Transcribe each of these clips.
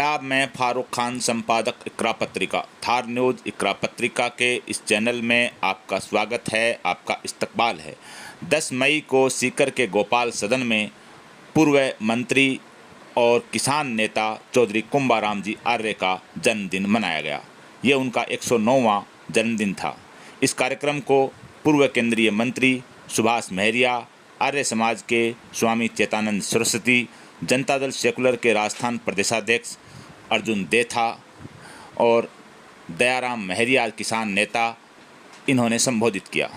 आदाब, मैं फारूक खान, संपादक इकरा पत्रिका। थार न्यूज़ इकरा पत्रिका के इस चैनल में आपका स्वागत है, आपका इस्तकबाल है। 10 मई को सीकर के गोपाल सदन में पूर्व मंत्री और किसान नेता चौधरी कुंभाराम जी आर्य का जन्मदिन मनाया गया। ये उनका 109वां जन्मदिन था। इस कार्यक्रम को पूर्व केंद्रीय मंत्री सुभाष महरिया, आर्य समाज के स्वामी चेतानंद सरस्वती, जनता दल सेकुलर के राजस्थान प्रदेशाध्यक्ष अर्जुन देथा और दयाराम महरिया किसान नेता, इन्होंने संबोधित किया।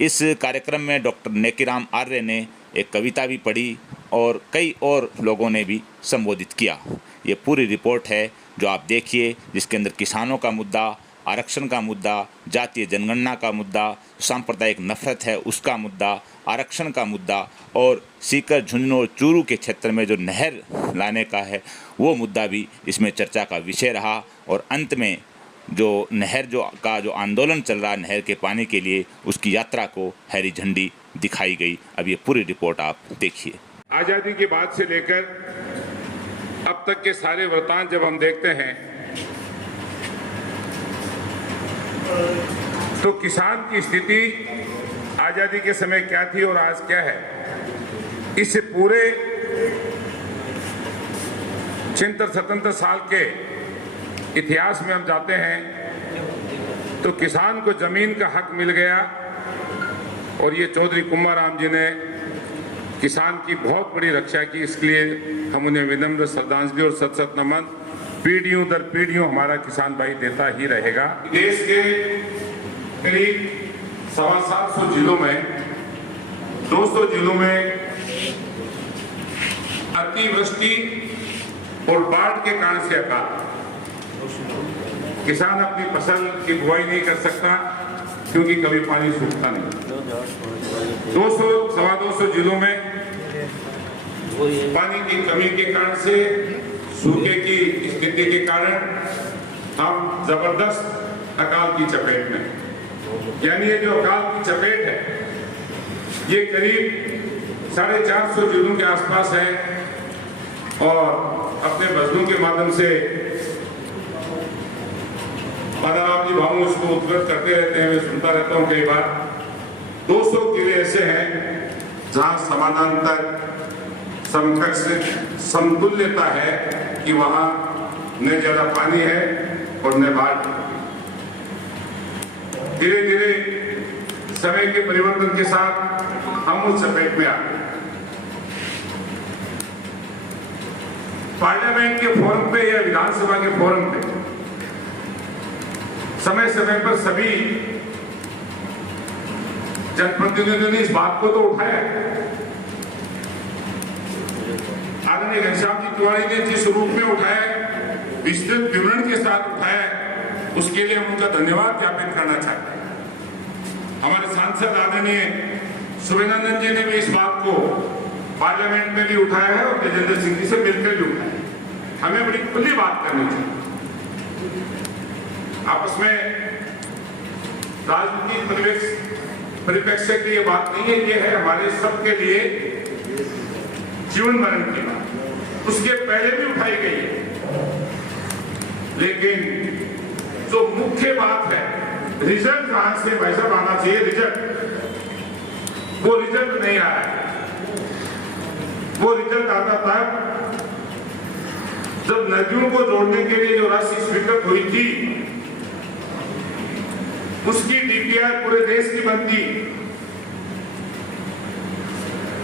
इस कार्यक्रम में डॉक्टर नेकीराम आर्य ने एक कविता भी पढ़ी और कई और लोगों ने भी संबोधित किया। ये पूरी रिपोर्ट है जो आप देखिए, जिसके अंदर किसानों का मुद्दा, आरक्षण का मुद्दा, जातीय जनगणना का मुद्दा, सांप्रदायिक नफरत है उसका मुद्दा, आरक्षण का मुद्दा और सीकर, झुंझुनू और चूरू के क्षेत्र में जो नहर लाने का है वो मुद्दा भी इसमें चर्चा का विषय रहा। और अंत में जो नहर जो आंदोलन चल रहा है नहर के पानी के लिए, उसकी यात्रा को हरी झंडी दिखाई गई। अब ये पूरी रिपोर्ट आप देखिए। आज़ादी के बाद से लेकर अब तक के सारे वृतांत जब हम देखते हैं तो किसान की स्थिति आज़ादी के समय क्या थी और आज क्या है, इस पूरे 76-77 साल के इतिहास में हम जाते हैं तो किसान को जमीन का हक मिल गया। और ये चौधरी कुंभाराम जी ने किसान की बहुत बड़ी रक्षा की, इसके लिए हम उन्हें विनम्र श्रद्धांजलि और सत नमन पीढ़ियों दर पीढ़ियों हमारा किसान भाई देता ही रहेगा। देश के करीब 750 जिलों में 200 जिलों में अतिवृष्टि और बाढ़ के कारण से अकाल, किसान अपनी फसल की बुआई नहीं कर सकता क्योंकि कभी पानी सूखता नहीं। 200-225 जिलों में पानी की कमी के कारण से, सूखे की स्थिति के कारण हम जबरदस्त अकाल की चपेट में, यानी ये जो अकाल की चपेट है ये करीब 450 जिलों के आसपास है। और अपने भजनों के माध्यम से माधवराम जी भाव उसको उद्धृत करते रहते हैं, मैं सुनता रहता हूँ कई बार। 200 किले ऐसे हैं जहाँ समानांतर समकक्ष समतुल्यता है कि वहां न ज्यादा पानी है और न बाढ़। धीरे धीरे समय के परिवर्तन के साथ हम उस चपेट में आ गए। पार्लियामेंट के फोरम पे या विधानसभा के फोरम पे समय समय पर सभी जनप्रतिनिधियों ने इस बात को तो उठाया। आदरणीय घनश्याम जी तिवारी ने जिस रूप में उठाया, विस्तृत विवरण के साथ उठाया, उसके लिए हम उनका धन्यवाद ज्ञापित करना चाहते हैं। हमारे सांसद आदरणीय सुरेंद्र जी ने भी इस बात को पार्लियामेंट में भी उठाया है और तेजेंद्र सिंह जी से मिलकर भी उठाया। हमें बड़ी खुली बात करनी चाहिए। आपस में राजनीतिक परिप्रेक्ष्य की ये बात नहीं है, ये है हमारे सबके लिए जीवन मरण की बात। उसके पहले भी उठाई गई है, लेकिन जो मुख्य बात है, रिजल्ट कहां से भाई साहब आना चाहिए, रिजल्ट, वो रिजल्ट नहीं आ रहा है। वो रिजल्ट आता था जब नदियों को जोड़ने के लिए जो राशि स्वीकृत हुई थी, उसकी डीपीआर पूरे देश की बनती।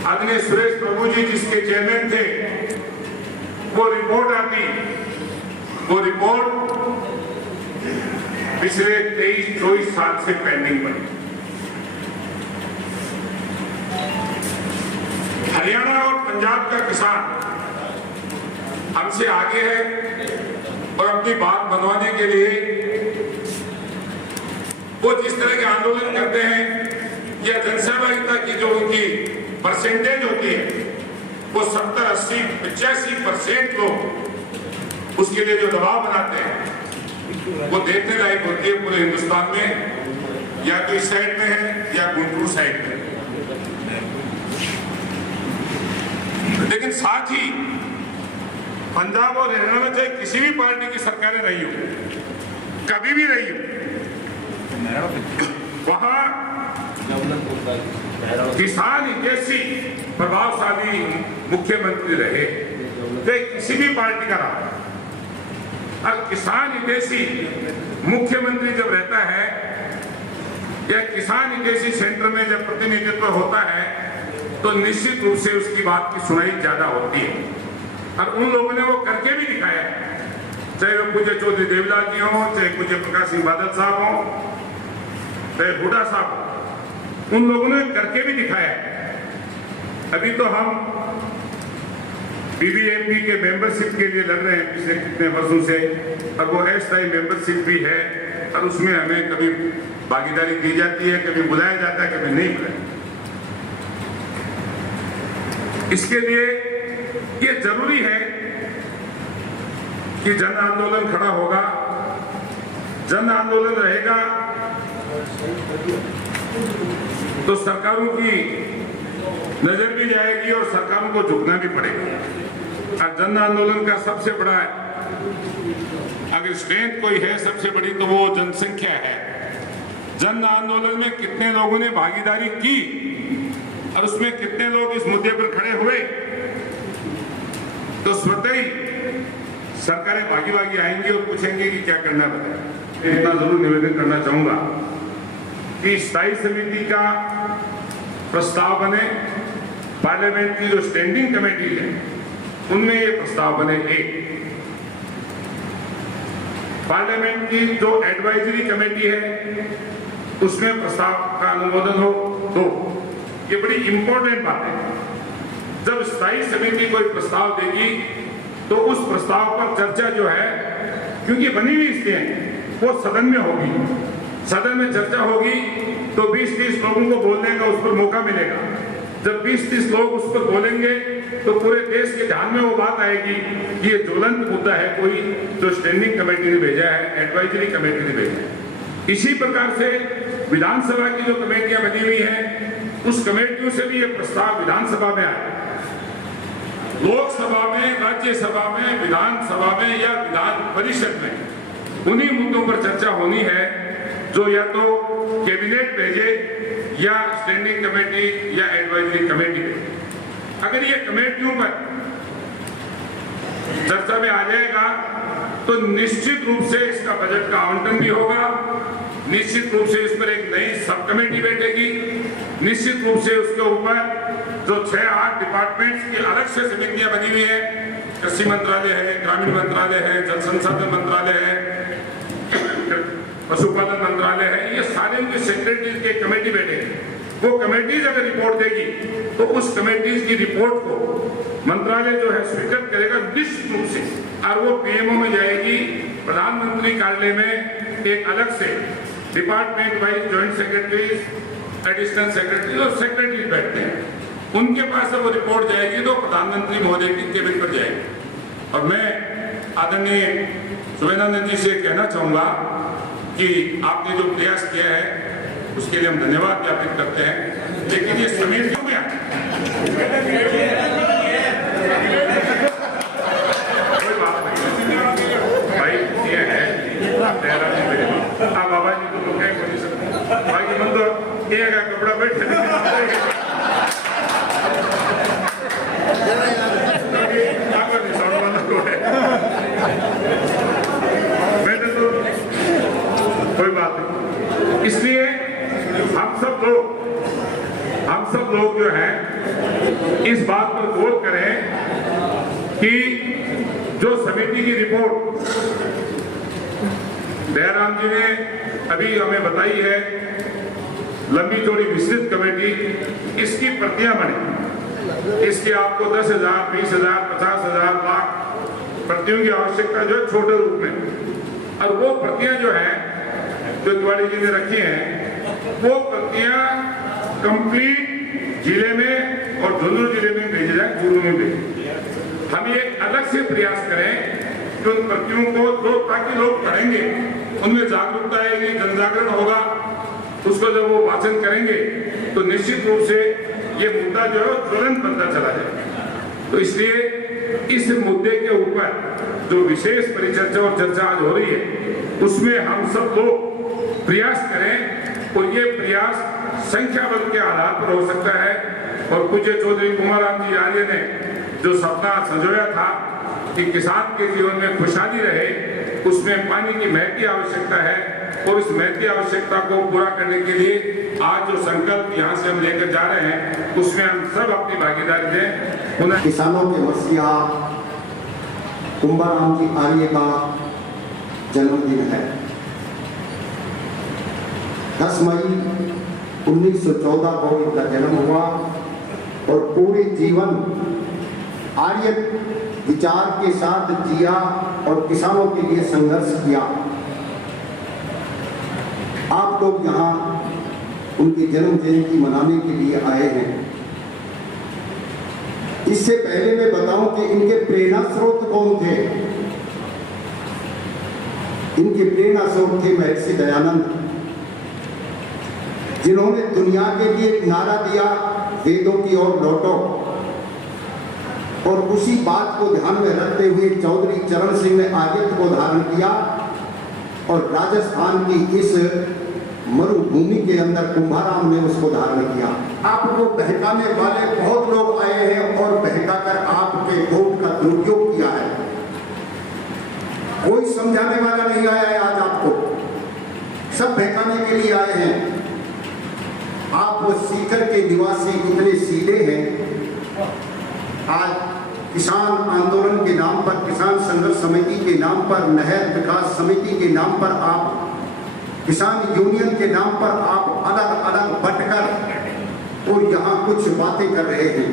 आदरणीय सुरेश प्रभु जी जिसके चेयरमैन थे, वो रिपोर्ट आती, वो रिपोर्ट पिछले 23-24 साल से पेंडिंग पड़ी। हरियाणा और पंजाब का किसान हमसे आगे है और अपनी बात मनवाने के लिए वो जिस तरह के आंदोलन करते हैं या जनसहभागिता की जो उनकी परसेंटेज होती है, वो 70-80-85% लोग उसके लिए जो दबाव बनाते हैं वो देखने लायक होती है पूरे हिंदुस्तान में, या तो इस साइड में है या गुंटूर साइड में। लेकिन साथ ही पंजाब और हरियाणा में चाहे किसी भी पार्टी की सरकारें रही हो, कभी भी रही हो, वहां किसान हितैषी प्रभावशाली मुख्यमंत्री रहे, चाहे किसी भी पार्टी का रहा। और किसान हितैषी मुख्यमंत्री जब रहता है या किसान हितैषी सेंटर में जब प्रतिनिधित्व होता है तो निश्चित रूप से उसकी बात की सुनाई ज्यादा होती है। और उन लोगों ने वो करके भी दिखाया, चाहे वो पूज्य चौधरी देवलाल जी हो, चाहे पूज्य प्रकाश सिंह बादल साहब हो, चाहे हुड्डा साहब हो, उन लोगों ने करके भी दिखाया। अभी तो हम बीबीएमपी के मेंबरशिप के लिए लग रहे हैं पिछले कितने वर्षों से, और वो अस्थायी मेंबरशिप भी है और उसमें हमें कभी भागीदारी दी जाती है, कभी बुलाया जाता है, कभी नहीं बुलाया। इसके लिए ये जरूरी है कि जन आंदोलन खड़ा होगा, जन आंदोलन रहेगा तो सरकारों की नजर भी जाएगी और सरकारों को झुकना भी पड़ेगा। और जन आंदोलन का सबसे बड़ा अगर स्ट्रेंथ कोई है सबसे बड़ी तो वो जनसंख्या है। जन आंदोलन में कितने लोगों ने भागीदारी की और उसमें कितने लोग इस मुद्दे पर खड़े हुए, तो स्वतः ही सरकारें भागी भागी आएंगी और पूछेंगे कि क्या करना है। इतना जरूर निवेदन करना चाहूंगा कि स्थायी समिति का प्रस्ताव बने, पार्लियामेंट की जो स्टैंडिंग कमेटी है उनमें ये प्रस्ताव बने। एक पार्लियामेंट की जो एडवाइजरी कमेटी है उसमें प्रस्ताव का अनुमोदन हो। दो, ये बड़ी इंपॉर्टेंट बात है, जब स्थायी समिति कोई प्रस्ताव देगी तो उस प्रस्ताव पर चर्चा जो है, क्योंकि बनी हुई इसलिए वो सदन में होगी, सदन में चर्चा होगी तो 20-30 लोगों को बोलने का उस पर मौका मिलेगा। जब 20-30 लोग उस पर बोलेंगे तो पूरे देश के ध्यान में वो बात आएगी कि ये ज्वलंत मुद्दा है, कोई जो स्टैंडिंग कमेटी ने भेजा है, एडवाइजरी कमेटी ने भेजा है। इसी प्रकार से विधानसभा की जो कमेटियां बनी हुई हैं उस कमेटियों से भी ये प्रस्ताव विधानसभा में आए। लोकसभा में, राज्यसभा में, विधानसभा में या विधान परिषद में उन्हीं मुद्दों पर चर्चा होनी है जो या तो कैबिनेट भेजे या स्टैंडिंग कमेटी या एडवाइजरी कमेटी भेजे। अगर ये कमेटियों पर चर्चा में आ जाएगा तो निश्चित रूप से इसका बजट का आवंटन भी होगा, निश्चित रूप से इस पर एक नई सब कमेटी बैठेगी, निश्चित रूप से उसके ऊपर जो 6-8 डिपार्टमेंट्स की अलग से समितियां बनी हुई है, कृषि मंत्रालय है, ग्रामीण मंत्रालय है, जल संसाधन मंत्रालय है, पशुपालन मंत्रालय है, ये सारे उनके सेक्रेटरी के कमेटी बैठेगी। वो कमेटीज अगर रिपोर्ट देगी तो उस कमेटीज की रिपोर्ट को मंत्रालय जो है स्वीकृत करेगा निश्चित रूप से, और वो पीएमओ में जाएगी। प्रधानमंत्री कार्यालय में एक अलग से department wise joint secretaries, additional secretary और सेक्रेटरी बैठते हैं, उनके पास वो रिपोर्ट जाएगी तो प्रधानमंत्री महोदय की केबिन पर जाएगी। और मैं आदरणीय सुवेंद्रानंद जी से कहना चाहूंगा कि आपने जो प्रयास किया है उसके लिए हम धन्यवाद ज्ञापित करते हैं, लेकिन ये समितियों में कोई बात नहीं भाई, ये है बाबा जी तो लोग भाई मन तो ये कपड़ा बैठे कोई बात नहीं। इसलिए हम सब लोग जो हैं इस बात पर गौर करें कि जो समिति की रिपोर्ट दयाराम जी ने अभी हमें बताई है, लंबी चौड़ी विस्तृत कमेटी, इसकी प्रतियां बने, इसकी आपको 10,000, 20,000, 50,000 लाख प्रतियों की आवश्यकता जो है छोटे रूप में। और वो प्रतियां जो है जो तिवारी जी ने रखी हैं, वो प्रतियां कंप्लीट जिले में और झुंझुनू जिले में भेजे जाए, गुरु में भेजे। हम ये अलग से प्रयास करें कि उन प्रतियों को जो, ताकि लोग पढ़ेंगे उनमें जागरूकता आएगी, जन जागरण होगा, उसको जब वो वाचन करेंगे तो निश्चित रूप से ये मुद्दा जो है तुरंत बनता चला जाएगा। तो इसलिए इस मुद्दे के ऊपर जो विशेष परिचर्चा और चर्चा आज हो रही है उसमें हम सब लोग प्रयास करें और ये प्रयास संख्या बल के आधार पर हो सकता है। और पूज्य चौधरी कुंवरराम जी आर्य ने जो सपना संजोया था कि किसान के जीवन में खुशहाली रहे, उसमें पानी की महती आवश्यकता है और इस महती आवश्यकता को पूरा करने के लिए आज जो संकल्प यहाँ से हम लेकर जा रहे हैं उसमें हम सब अपनी भागीदारी दें। किसानों के मसीहा कुंवरराम जी आर्य का जन्मदिन है। 10 मई 1914 को इनका जन्म हुआ और पूरे जीवन आर्य विचार के साथ जिया और किसानों के लिए संघर्ष किया। आप लोग यहाँ उनकी जन्म जयंती मनाने के लिए आए हैं। इससे पहले मैं बताऊं कि इनके प्रेरणा स्रोत कौन थे। इनके प्रेरणा स्रोत थे महर्षि दयानंद, जिन्होंने दुनिया के लिए एक नारा दिया, वेदों की ओर लौटो। और उसी बात को ध्यान में रखते हुए चौधरी चरण सिंह ने आर्यत्व को धारण किया और राजस्थान की इस मरुभूमि के अंदर कुंवरराम ने उसको धारण किया। आपको बहकाने वाले बहुत लोग आए हैं और बहकाकर आपके वोट का दुरुपयोग किया है। कोई समझाने वाला नहीं आया है आज आपको, सब बहकाने के लिए आए हैं। आप वो सीकर के निवासी इतने सीधे हैं, आज किसान आंदोलन के नाम पर, किसान संघर्ष समिति के नाम पर, नहर विकास समिति के नाम पर, आप किसान यूनियन के नाम पर आप अलग अलग बंटकर और यहाँ कुछ बातें कर रहे हैं।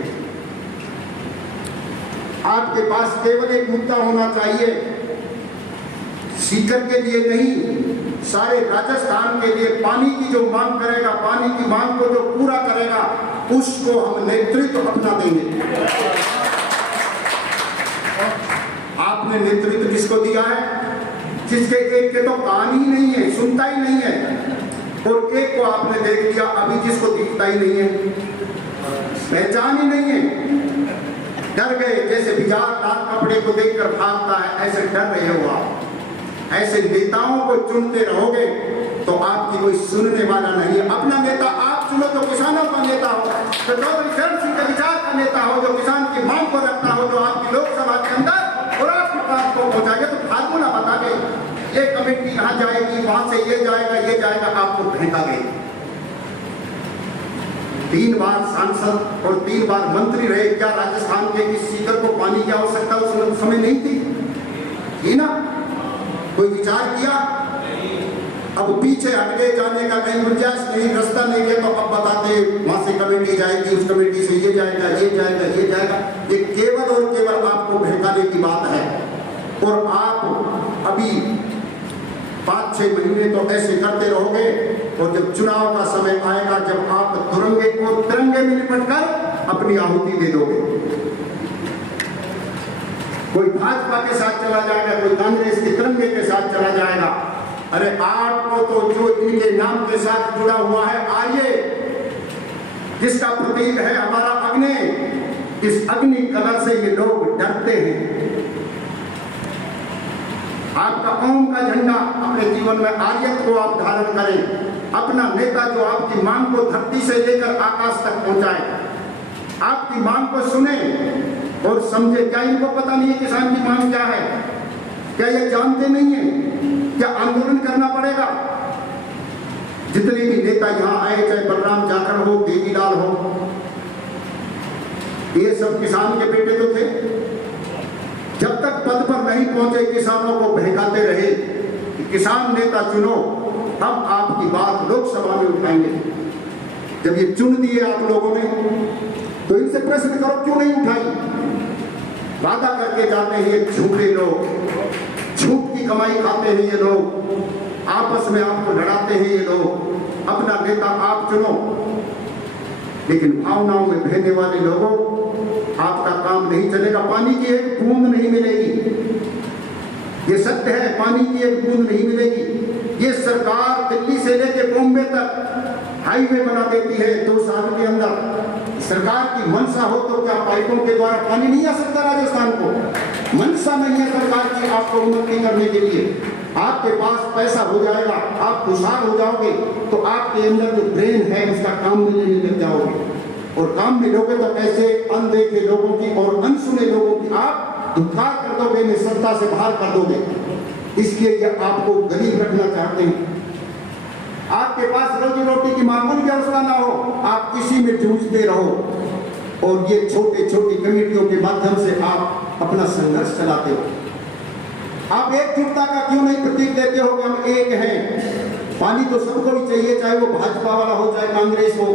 आपके पास केवल एक मुद्दा होना चाहिए, सीकर के लिए नहीं, सारे राजस्थान के लिए पानी की जो मांग करेगा, पानी की मांग को जो पूरा करेगा, उसको हम नेतृत्व अपना देंगे। आपने नेतृत्व किसको दिया है? जिसके एक के तो कान ही नहीं है, सुनता ही नहीं है, और एक को आपने देख लिया अभी जिसको दिखता ही नहीं है, पहचान ही नहीं है। डर गए, जैसे बिजार लाल कपड़े को देखकर भागता है, ऐसे डर रहे हो आप। ऐसे नेताओं को चुनते रहोगे तो आपकी कोई सुनने वाला नहीं है। अपना नेता आप चुनो जो किसानों का नेता हो, तो चौधरी चरण सिंह के विचार का नेता हो, जो किसान की मांग को रखता हो, जो आपकी लोकसभा के अंदर और आपकी बात को पहुंचाएगा। तो फार्मूला बता दे, ये कमेटी यहाँ जाएगी, वहां से ये जाएगा, आपको फेंका गए। 3 बार सांसद और 3 बार मंत्री रहे। क्या राजस्थान के इस सीकर को पानी की आवश्यकता उस समय नहीं थी ना? कोई विचार किया? अब पीछे हट गए, जाने का कहीं गुंजाइश नहीं, रास्ता नहीं है, तो अब बताते वहां से कमेटी जाएगी, उस कमेटी से ये जाएगा। ये केवल और केवल आपको भड़काने की बात है। और आप अभी 5-6 महीने तो ऐसे करते रहोगे, और जब चुनाव का समय आएगा, जब आप दुरंगे को तिरंगे में लिपट कर अपनी आहुति दे दोगे, कोई भाजपा के साथ चला जाएगा, कोई कांग्रेस के तिरंगे के साथ चला जाएगा। अरे आपको तो जो इनके नाम के साथ जुड़ा हुआ है, आर्य, जिसका प्रतीक है हमारा अग्नि, इस अग्नि कलर से ये लोग डरते हैं। आपका ओम का झंडा अपने जीवन में आर्यत्व को आप धारण करें। अपना नेता जो आपकी मांग को धरती से लेकर आकाश तक पहुंचाए, आपकी मांग को सुने और समझे। क्या इनको पता नहीं है किसान की मांग क्या है? क्या ये जानते नहीं है? क्या आंदोलन करना पड़ेगा? जितने भी नेता यहाँ आए, चाहे बलराम जाखड़ हो, देवीलाल हो, ये सब किसान के बेटे तो थे। जब तक पद पर नहीं पहुंचे, किसानों को बहकाते रहे कि किसान नेता चुनो, हम आपकी बात लोकसभा में उठाएंगे। जब ये चुन दिए आप लोगों ने, तो इनसे प्रश्न करो क्यों नहीं उठाई? वादा करके जाते हैं ये झूठे लोग, झूठ की कमाई खाते हैं ये लोग, आपस में आपको लड़ाते हैं ये लोग। अपना नेता आप चुनो, लेकिन भावनाओं में बहने वाले लोगों, आपका काम नहीं चलेगा। पानी की एक बूंद नहीं मिलेगी, ये सत्य है, पानी की एक बूंद नहीं मिलेगी। ये सरकार दिल्ली से लेकर बॉम्बे तक हाईवे बना देती है 2 साल के अंदर, सरकार की मंशा हो तो क्या पाइपों के द्वारा पानी नहीं आ सकता राजस्थान को? मंशा नहीं है सरकार की आपको उन्नति करने के लिए। आपके पास पैसा हो जाएगा, आप खुशहाल हो जाओगे तो आपके अंदर जो ब्रेन है उसका काम में लेने लग जाओगे, और काम में लोगे तो ऐसे अनदेखे लोगों की और अनसुने लोगों की आप धुतकार कर दोगे, निस्सत्ता से बाहर कर दोगे। इसलिए ये आपको गरीब रखना चाहते हैं। आपके पास रोजी रोटी की मामूली व्यवस्था ना हो, आप इसी में जूझते रहो, और ये छोटी छोटी कमेटियों के माध्यम से आप अपना संघर्ष चलाते हो। आप एकजुटता का क्यों नहीं प्रतीक देते हो कि हम एक हैं? पानी तो सबको ही चाहिए, चाहे वो भाजपा वाला हो, चाहे कांग्रेस हो,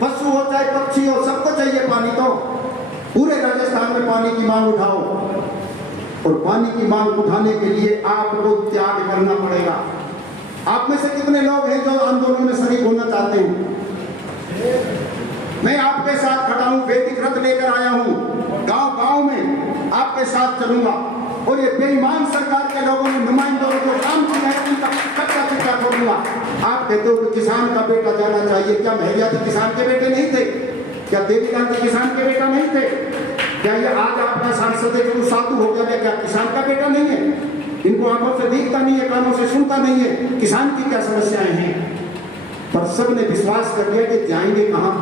पशु हो, चाहे पक्षी हो, सबको चाहिए पानी। तो पूरे राजस्थान में पानी की मांग उठाओ, और पानी की मांग उठाने के लिए आपको त्याग करना पड़ेगा। आप में से कितने लोग हैं जो आंदोलन में शरीक होना चाहते हैं? मैं आपके साथ खड़ा हूं, वैदिक रथ लेकर आया हूं, गांव गांव में आपके साथ चलूंगा, और ये बेईमान सरकार के लोगों ने नुमाइंदों को काम किया है उनका कच्चा चिट्ठा खोलूंगा। आप कहते हो कि किसान का बेटा जाना चाहिए, क्या महरियाती किसान के बेटे नहीं थे? क्या देवीलाल के किसान के बेटा नहीं थे? क्या ये आज आपका सांसद है जो साधु हो गया, क्या किसान का बेटा नहीं है? इनको आंखों से दिखता नहीं है, कानों से सुनता नहीं है किसान की क्या समस्याएं हैं, पर सबने विश्वास कर लिया कि जाएंगे कहां?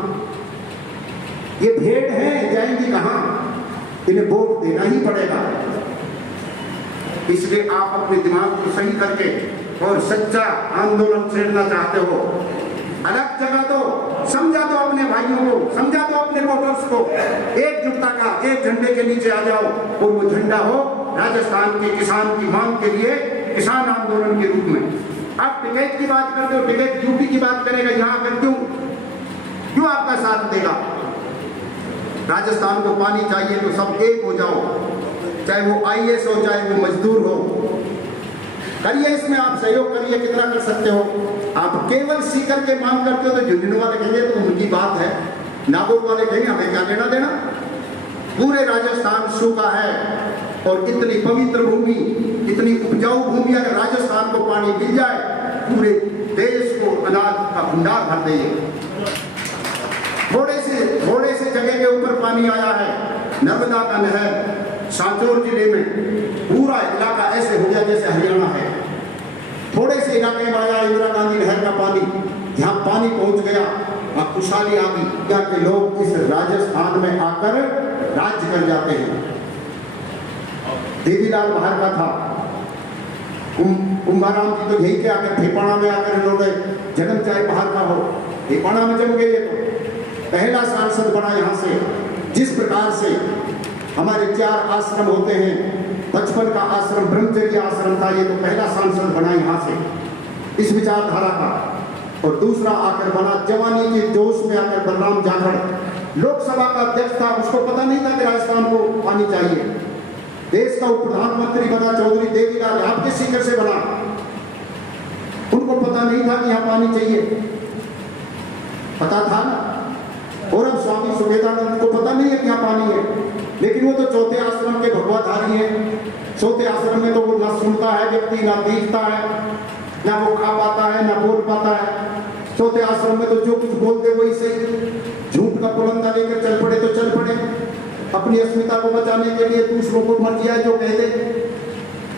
ये भेड़ हैं, जाएंगी कहां? इन्हें वोट देना ही पड़ेगा। इसलिए आप अपने दिमाग को सही करके और सच्चा आंदोलन छेड़ना चाहते हो, अलग जगह दो, समझा दो अपने भाइयों को, समझा दो अपने वोटर्स को, एकजुटता का एक झंडे के नीचे आ जाओ, और वो झंडा हो राजस्थान के किसान की मांग के लिए किसान आंदोलन के रूप में। आप टिकट की बात करते हो, टिकट यूपी की बात करेगा यहाँ पर, क्यों आपका साथ देगा? राजस्थान को पानी चाहिए तो सब एक हो जाओ, चाहे वो IAS हो, चाहे वो मजदूर हो, करिए, इसमें आप सहयोग करिए, कितना कर सकते हो। आप केवल सीकर के मांग करते हो तो झुंझुनू वाले कहेंगे तो उनकी बात है, नागौर वाले कहेंगे हमें क्या लेना देना। पूरे राजस्थान सूखा है, और इतनी पवित्र भूमि, इतनी उपजाऊ भूमि, अगर राजस्थान को पानी मिल जाए पूरे देश को अनाज का भंडार भर देंगे। थोड़े से जगह के ऊपर पानी आया है, नर्मदा का नहर सांचौर जिले में, पूरा इलाका ऐसे हो गया जैसे हरियाणा है। थोड़े से इलाके में आया इंदिरा गांधी नहर का पानी, जहां पानी पहुंच गया वहां खुशहाली आ गई, क्या के लोग इस राजस्थान में आकर राज्य कर जाते हैं। देवीलाल बाहर का था, कुंभाराम जी तो यही के आकर ठेपाणा में आकर इन्होंने जन्म, चाहे बाहर का हो, ठेपाणा में जम गए। तो पहला सांसद बना यहाँ से। जिस प्रकार से हमारे 4 आश्रम होते हैं, बचपन का आश्रम ब्रह्मचर्य आश्रम था, ये तो पहला सांसद बना यहाँ से इस विचारधारा का। और दूसरा आकर बना जवानी के जोश में आकर बलराम जाखड़, लोकसभा का अध्यक्ष था, उसको पता नहीं था कि राजस्थान को पानी चाहिए। देश का उप प्रधानमंत्री बना चौधरी देवीलाल, आपके सीकर से बना, उनको पता नहीं था कि यहाँ पानी चाहिए, पता था ना। और अब स्वामी सुमेधानंद को पता नहीं है कि यहाँ पानी है, लेकिन वो तो चौथे आश्रम के भगवाधारी हैं। चौथे आश्रम में तो वो ना सुनता है व्यक्ति, ना दिखता है, ना वो खा पाता है, ना बोल पाता है। चौथे आश्रम में तो जो कुछ बोलते वही सही, झूठ का पुलंदा लेकर चल पड़े तो चल पड़े, अपनी अस्मिता को बचाने के लिए दूसरों को मर जाए जो कह दे।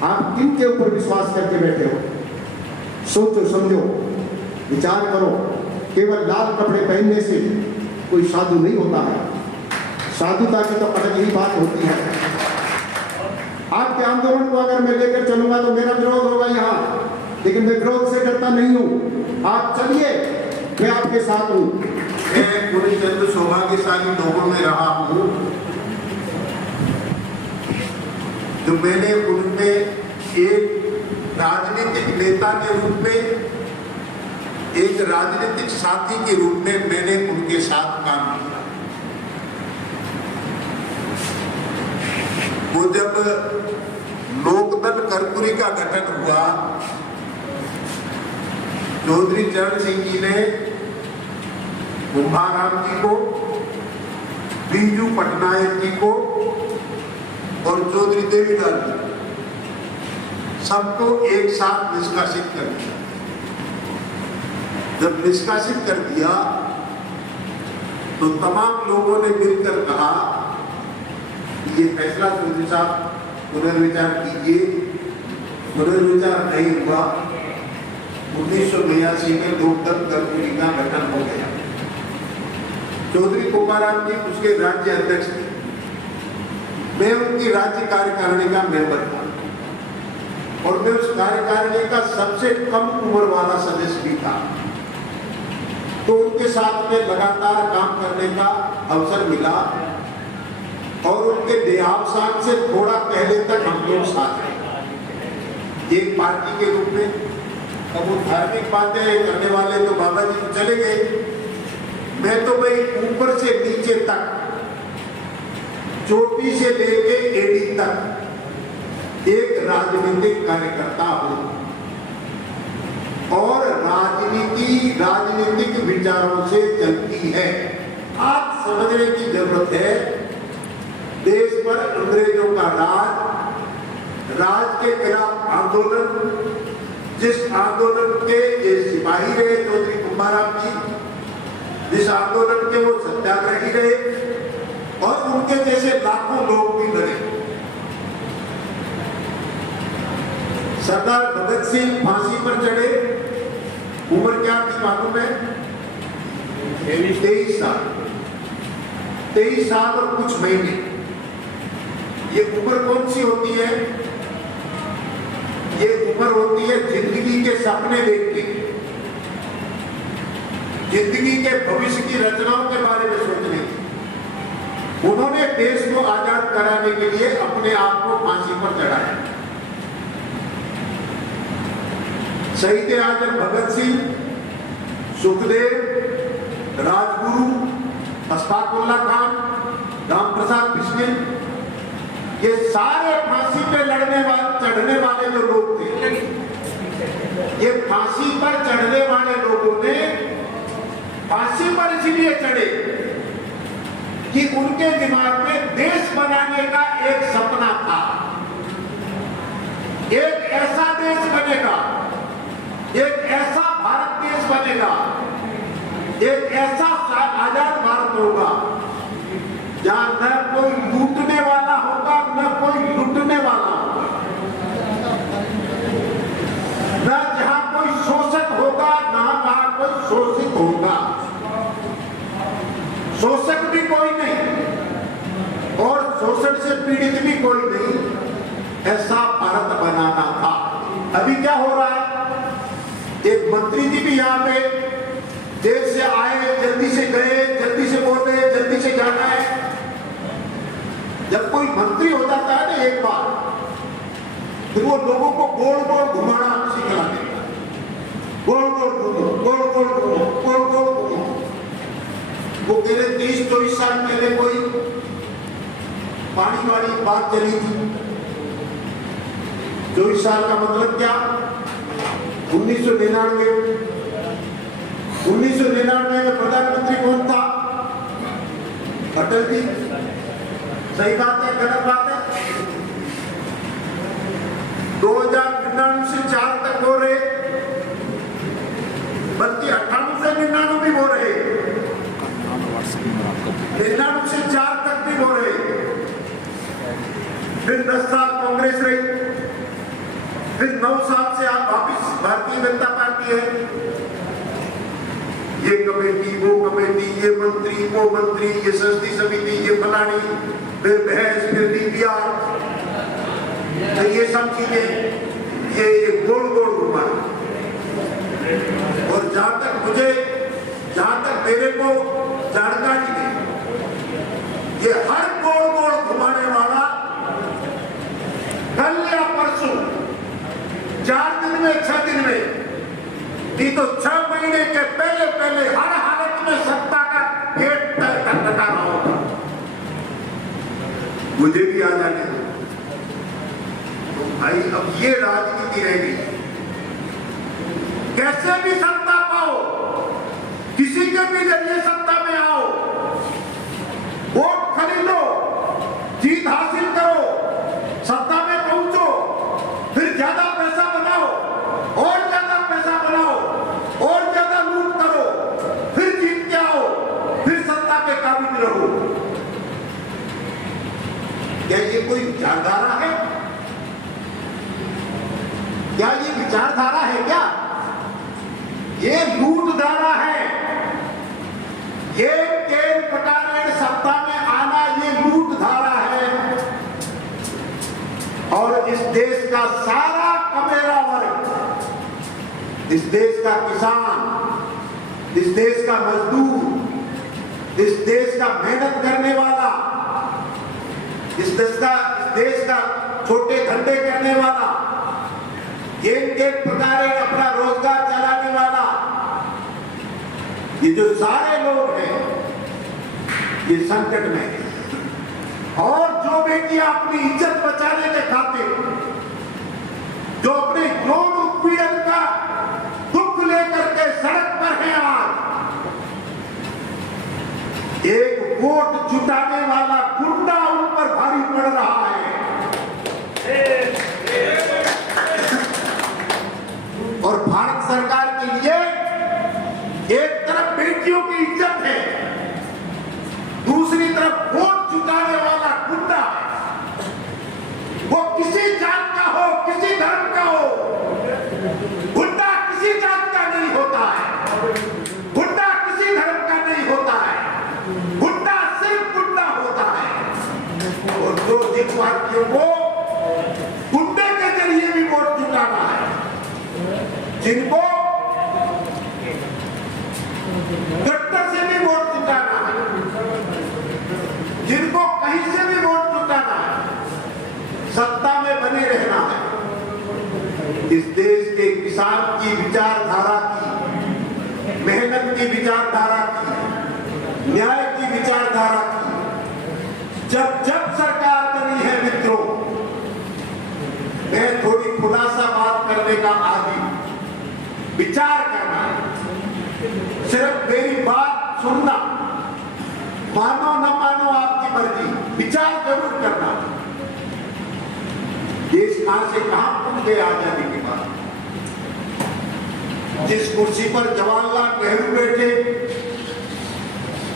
आप किन के ऊपर विश्वास करके बैठे हो? सोचो, समझो, विचार करो। केवल लाल कपड़े पहनने से कोई साधु नहीं होता है, साधुता की तो अलग ही बात होती है। आपके आंदोलन को अगर मैं लेकर चलूंगा तो मेरा विरोध होगा यहाँ, लेकिन मैं विरोध से डरता नहीं हूँ। आप चलिए, मैं आपके साथ हूँ। मैं पूरी चंद सौभाग्यशाली लोगों में रहा हूँ जो मैंने उनमें एक राजनीतिक नेता के रूप में, एक राजनीतिक साथी के रूप में मैंने उनके साथ काम किया। वो जब लोकदल कर्पूरी का गठन हुआ, चौधरी चरण सिंह जी ने कुंभाराम जी को, बीजू पटनायक जी को और चौधरी देवीलाल जी सबको एक साथ निष्कासित कर दिया। जब निष्कासित कर दिया तो तमाम लोगों ने मिलकर कहा कि ये फैसला चौधरी साहब पुनर्विचार कीजिए। पुनर्विचार नहीं हुआ। 1982 में लोकदल कमेटी का गठन हो गया। चौधरी कुमाराम जी उसके राज्य अध्यक्ष थे। मैं उनकी राज्य कार्यकारिणी का मेंबर था और मैं उस कार्यकारिणी का सबसे कम उम्र वाला सदस्य भी था। तो उनके साथ में लगातार काम करने का अवसर मिला और उनके देहावसान से थोड़ा पहले तक हम लोग साथ रहे एक पार्टी के रूप में। अब वो धार्मिक बातें करने वाले तो बाबा जी तो चले गए, मैं तो भाई ऊपर से नीचे तक, चोटी से लेके एड़ी तक एक राजनीतिक कार्यकर्ता हूं और राजनीतिक विचारों से चलती है। आज समझने की जरूरत है, देश पर अंग्रेजों का राज के खिलाफ आंदोलन, जिस आंदोलन के ये सिपाही रहे चौधरी कुमाराम जी, जिस आंदोलन के वो सत्याग्रही रहे और उनके जैसे लाखों लोग भी लड़े। सरदार भगत सिंह फांसी पर चढ़े, उम्र क्या थी मालूम है? 23 साल। 23 साल और कुछ महीने। ये उम्र कौन सी होती है? ये उम्र होती है जिंदगी के सपने देखने की, जिंदगी के भविष्य की रचनाओं के बारे में सोचने की। उन्होंने देश को आजाद कराने के लिए अपने आप को फांसी पर चढ़ाया। शहीद आजम भगत सिंह, सुखदेव, राजगुरु, अशफाकुल्ला खान, रामप्रसाद बिस्मिल, ये सारे फांसी पे चढ़ने वाले जो लोग थे, ये फांसी पर चढ़ने वाले लोगों ने फांसी पर इसलिए चढ़े कि उनके दिमाग में देश बनाने का एक सपना था। एक ऐसा देश बनेगा, एक ऐसा भारत देश बनेगा, एक ऐसा आजाद भारत होगा जहां न कोई लूटने वाला होगा, न कोई लूटने वाला होगा, न जहां कोई शोषक होगा, न जहां कोई शोषित होगा। शोषक भी कोई नहीं और शोषण से पीड़ित भी कोई नहीं। ऐसा भारत बनाना था। अभी क्या हो रहा है? एक मंत्री जी भी यहाँ पे देर से आए, जल्दी से गए, जल्दी से बोल रहे, जल्दी से जाना है। जब कोई मंत्री हो जाता है ना एक बार, फिर वो लोगों को गोल गोल घुमाना सिखला देता है। गोल गोल घूमो, गोल गोल घूमो, गोल गोल घूमो। वो कह रहे 30-24 साल पहले कोई पानी वाली बात चली थी। 24 साल का मतलब क्या? 1999 में प्रधानमंत्री कौन था? अटल जी। सही बात है, गलत बात है? 2099 से 4 तक हो रहे, बल्कि 98 से 99 भी हो रहे, 99 से 4 तक भी हो रहे। फिर 10 साल कांग्रेस रही, फिर 9 साल से आप वापिस भारतीय जनता पार्टी है। ये कमेटी, वो कमेटी, ये मंत्री, वो मंत्री, ये संसदीय समिति, ये फलानी, फिर बहस, फिर डीपीआर, ये सब चीजें, ये गोल गोल घुमा। और जहां तक मेरे को जानकारी है, ये हर गोल गोल घुमाने वाला कल या परसों, 4 दिन में, 6 दिन में, नहीं तो 6 महीने के पहले पहले हर हालत में सत्ता का गेट खटखटा रहा होगा। मुझे भी आ जाने दो। तो भाई अब ये राजनीति रह गई। कैसे भी सत्ता पाओ, किसी के भी जरिए सत्ता में आओ, वोट खरीदो, जीत हासिल करो, सत्ता में पहुंचो, फिर ज्यादा पैसा बनाओ और ज्यादा पैसा बनाओ और ज्यादा लूट करो, फिर जीत के आओ, फिर सत्ता पे क्या ये विचारधारा है? क्या ये लूट धारा है? ये केंद्र प्रकार सत्ता में आना ये लूट धारा है। और इस देश का सारा कमेरा वर्ग, इस देश का किसान, इस देश का मजदूर, इस देश का मेहनत करने वाला, इस देश का छोटे धंधे करने वाला, एक प्रकार अपना रोजगार चलाने वाला, ये जो सारे लोग हैं ये संकट में है। और जो बेटियां अपनी इज्जत बचाने के खातिर, जो अपने यौन उत्पीड़न का दुख लेकर के सड़क पर हैं, आज एक वोट जुटाने वाला गुंडा उन पर भारी पड़ रहा है। और भारत सरकार के लिए एक तरफ बेटियों की इज्जत है, दूसरी तरफ वोट जुटाने वाला गुंडा है। वो किसी जात का हो, किसी धर्म का हो, गुंडा किसी जात का नहीं होता है, गुंडा किसी धर्म का नहीं होता है, गुंडा सिर्फ गुंडा होता है। और जो जिन पार्टियों को गुंडे के जरिए भी वोट जुटाना है, जिनको गट्टर से भी वोट जुटाना है, जिनको कहीं से भी वोट जुटाना है, सत्ता में बने रहना है, इस देश के किसान की विचारधारा की, मेहनत की विचारधारा की, न्याय की विचारधारा की जब सरकार बनी है मित्रों, मैं थोड़ी खुलासा बात करने का आदी, विचार करना, सिर्फ मेरी बात सुनना, मानो न मानो आपकी मर्जी, विचार जरूर करना। देश कहां से कहां पहुंच गया आजादी के बाद। जिस कुर्सी पर जवाहरलाल नेहरू बैठे,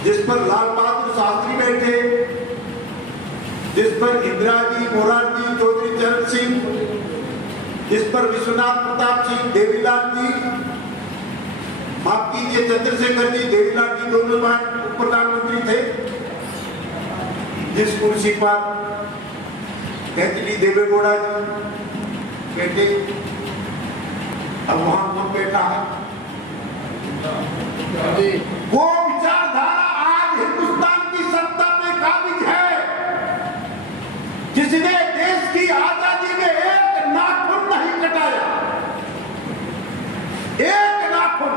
जिस पर लाल बहादुर शास्त्री बैठे, जिस पर इंदिरा जी, मोरारजी, चौधरी चरण सिंह, जिस पर विश्वनाथ प्रताप सिंह, देवीलाल जी, माफ कीजिए चंद्रशेखर जी, देवीलाल जी दोनों बार प्रधानमंत्री थे, जिस कुर्सी पर एचडी देवेगौड़ा जी बैठे, अब वहां कौन बैठा है? वो विचारधारा आज हिंदुस्तान की सत्ता में काबिज है, जिसने देश की आजादी में एक नाखून नहीं कटाया, एक नाखून।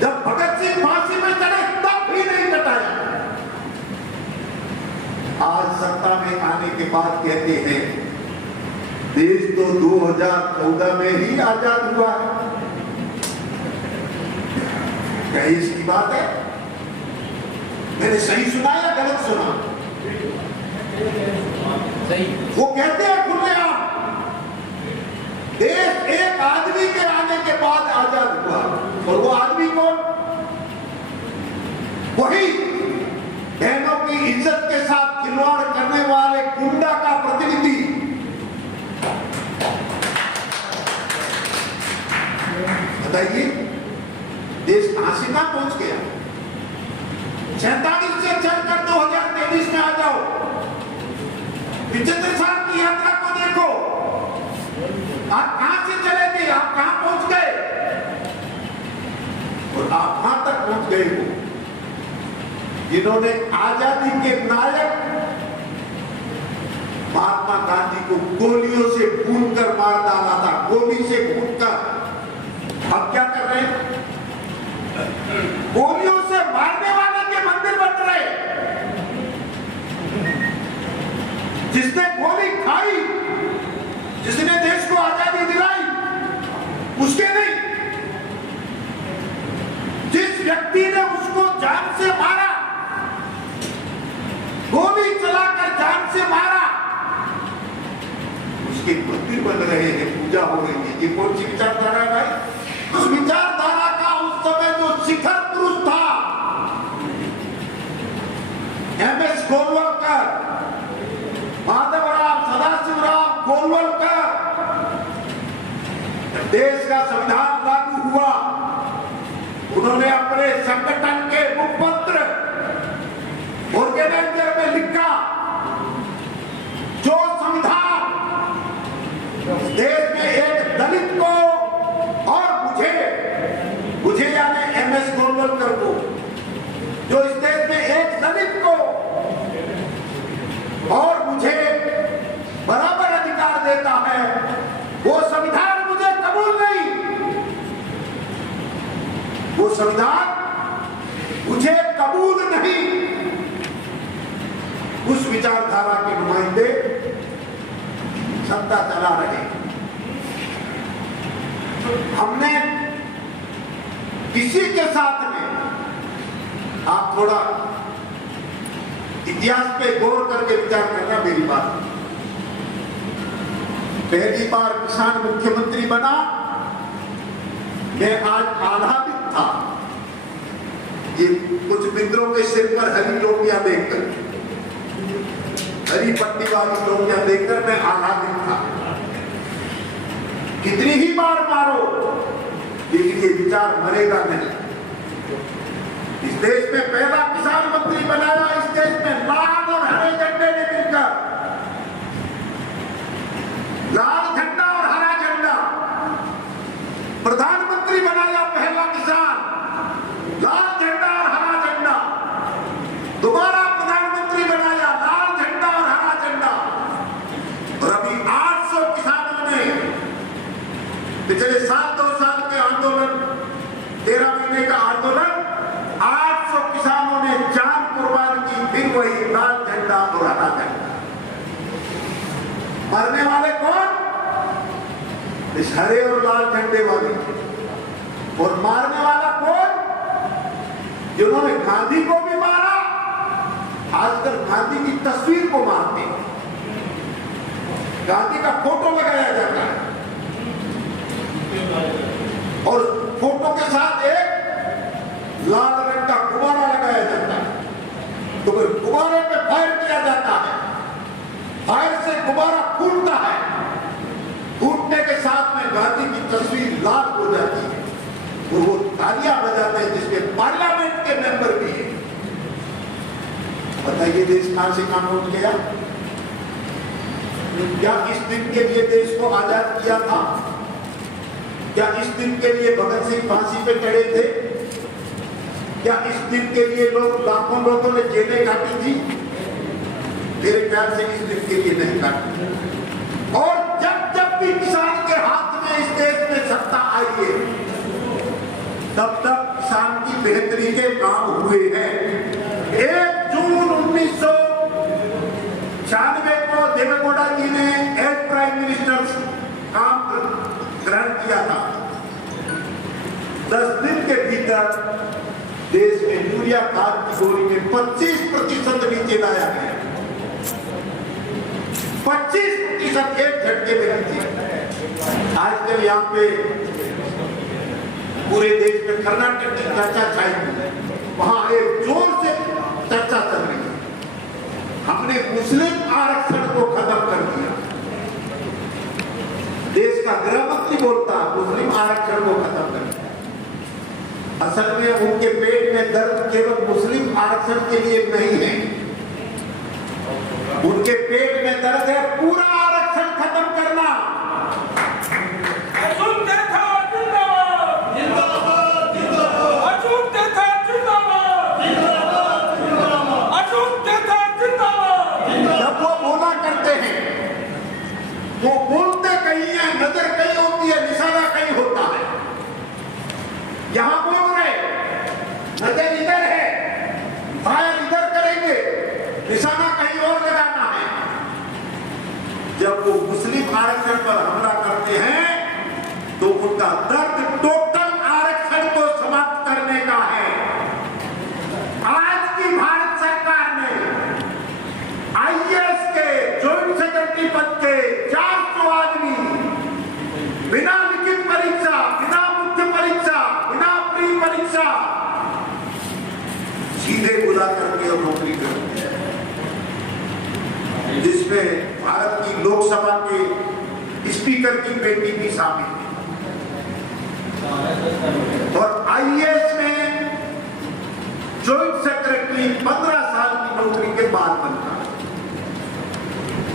जब भगत सिंह फांसी में चढ़े तब भी नहीं कटाया। आज सत्ता में आने के बाद कहते हैं देश तो 2014 में ही आजाद हुआ है। क्या इसकी बात है? मैंने सही सुना या गलत सुना? सही। वो कहते हैं खुलेआम देश एक आदमी के आने के बाद आजाद हुआ, और वो आदमी कौन? वही बहनों की इज्जत के साथ खिलवाड़ करने वाले गुंडा का प्रतिनिधि। बताइए देश कहां से कहां पहुंच गया? 47 से चलकर 2023 में आ जाओ, 75 साल की यात्रा को देखो। आप कहां से चले थे, आप कहां पहुंच गए, और आप वहां तक पहुंच गए हो जिन्होंने आजादी के नायक महात्मा गांधी को गोलियों से भूनकर मार डाला था, गोली से भूनकर। अब क्या कर रहे हैं? गोलियों से मारने वाले के मंदिर बन रहे। जिसने गोली खाई, जिसने देश को आजादी दिलाई, उसके नहीं। जिस व्यक्ति ने उसको जान से मारा, गोली चलाकर जान से मारा, उसके मंदिर बन रहे हैं, पूजा हो रही है। ये कौन सी विचारधारा है भाई? उस विचारधारा का उस समय जो शिखर पुरुष था, MS गोलवलकर, माधवराव, सदाशिवराव गोलवलकर, देश का संविधान लागू हुआ, उन्होंने अपने संगठन के मुखपत्र और कैलेंडर में लिखा, जो संविधान देश में एक दलित को और मुझे यानी MS गोलवलकर को, जो इस देश में एक दलित को और मुझे बराबर अधिकार देता है, वो संविधान मुझे कबूल नहीं। वो संविधान मुझे कबूल नहीं। उस विचारधारा के नुमाइंदे सत्ता चला रहे। हमने किसी के साथ में, आप थोड़ा इतिहास पे गौर करके विचार करना मेरी बात। पहली बार किसान मुख्यमंत्री बना, मैं आज आह्लादित था ये कुछ मित्रों के सिर पर हरी टोपियां देखकर, हरी पट्टी वाली टोपियां देखकर मैं आह्लादित था। कितनी ही बार मारो, लेकिन ये विचार मरेगा नहीं। इस देश में पहला किसान मंत्री बनाया, इस देश में लाल और हरे झंडे ने मिलकर, लाल झंडा और हरा झंडा। प्रधानमंत्री बनाया पहला किसान, लाल झंडा और हरा झंडा। दोबारा प्रधानमंत्री बनाया, लाल झंडा और हरा झंडा। और अभी 800 किसानों ने पिछले 2 साल के आंदोलन, 13 महीने का आंदोलन, 800 किसानों ने जान कुर्बान की, फिर वही लाल झंडा और हरा झंडा। मरने वाले कौन? इस हरे और लाल झंडे वाले। और मारने वाला कौन? जिन्होंने गांधी को भी मारा, आजकल गांधी की तस्वीर को मारते हैं, गांधी का फोटो लगाया जाता है और फोटो के साथ एक लाल रंग का गुब्बारा लगाया जाता है। तो फिर गुब्बारे पे फायर किया जाता है, फायर से गुब्बारा फूटता है, फूटने के साथ में गांधी की तस्वीर लाल हो जाती है और वो तालियां बजाते हैं, जिसमें पार्लियामेंट के मेंबर भी हैं। बताइए देश कहां से कहां पहुंच गया? क्या इस दिन के लिए देश को आजाद किया था? क्या इस दिन के लिए भगत सिंह फांसी पे चढ़े थे? क्या इस दिन के लिए लाखों लोगों ने जेलें काटी थी? मेरे ख्याल से इस दिन के लिए नहीं काटी। और जब जब भी किसान के हाथ में इस देश में सत्ता आई है, तब तक किसान की बेहतरी के काम हुए हैं। 1 जून 1996 को देवेगौड़ा जी ने एज प्राइम मिनिस्टर काम ग्रहण किया था। 10 दिन के भीतर देश में यूरिया खाद की बोली में 25% नीचे लाया गया। 25% एक झटके में नीचे। आजकल यहाँ पे पूरे देश में कर्नाटक की चर्चा छाई हुई है, वहां एक जोर से चर्चा चल रही है। हमने मुस्लिम आरक्षण को खत्म कर दिया। देश का गृह मंत्री बोलता मुस्लिम आरक्षण को खत्म कर दिया। असल में उनके पेट में दर्द केवल मुस्लिम आरक्षण के लिए नहीं है, उनके पेट में दर्द है पूरा आरक्षण खत्म करना। जब वो बोला करते हैं, वो बोलते कहीं है, नजर कहीं होती है, निशाना कहीं होता है। यहां बोल रहे, नजर इधर है, फायर इधर करेंगे, निशाना कहीं और लगाना है। जब वो मुस्लिम आरक्षण पर हमला करते हैं, तो उनका दर्द टोटल आरक्षण को समाप्त करने का है। आज की भारत सरकार ने IAS के जॉइंट सेक्रेटरी पद के 400 आदमी बिना लिखित परीक्षा, बिना मुख्य परीक्षा, बिना प्री परीक्षा सीधे बुला करके और नौकरी करते हैं, जिसमें भारत की लोकसभा के स्पीकर की बेटी भी शामिल है। और आईएएस में जॉइंट सेक्रेटरी 15 साल की नौकरी के बाद बनता है।